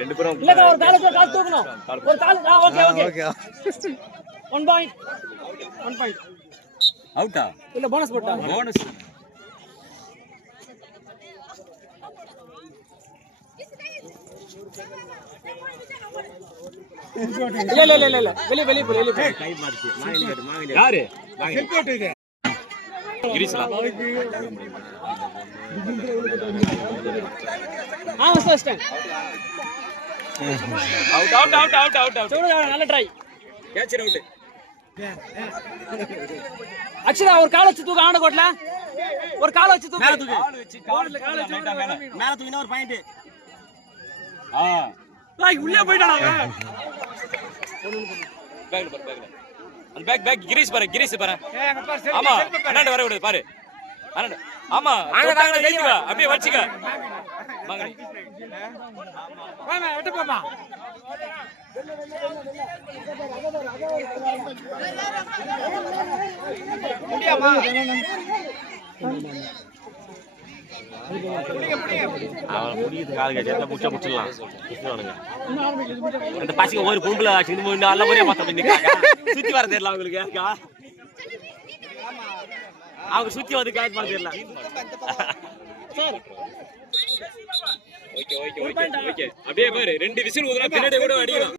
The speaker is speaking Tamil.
ரெண்டு பேரும் அவுட்டா இல்ல போனஸ் போட்டா போனஸ் இல்ல வெளிய கை மார்க்கு மாங்கல யாரு செட் போட்டு இது கிரீஸ்லா ஃபர்ஸ்ட் அவுட் நல்ல ட்ரை கேட்ச் அவுட் அக்ஷரா ஒரு கால் வச்சு தூக்கு ஆண்ட கோட்ல ஒரு கால் வச்சு தூக்கு கால் வச்சு மேல தூக்கினா ஒரு பாயிண்ட் உள்ளே போய்டானே அந்த பேக் கிரீஸ் பாரு ஆமா அண்ணாண்ட வர விடு பாரு அண்ணாண்ட ஆமா அங்க வெளிய வா அப்படியே வச்சுக்க வாங்க வாமா வெட்ட பாப்பா முடியாமா அவன் முடியுது காலுங்க சேர்த்தா முச்சலாம் அந்த பசங்க ஒரு கும்பல நல்ல ஒரே மாத்திரம் நிற்காங்க சுத்தி வர தெரியல அவங்களுக்கு அவங்க சுத்தி வந்து கேட்ச் பண்ண தெரியல ஓகே அப்படியே பாரு 2 விசில் ஊதுனா பின்னாடி கூட அடிக்கலாம்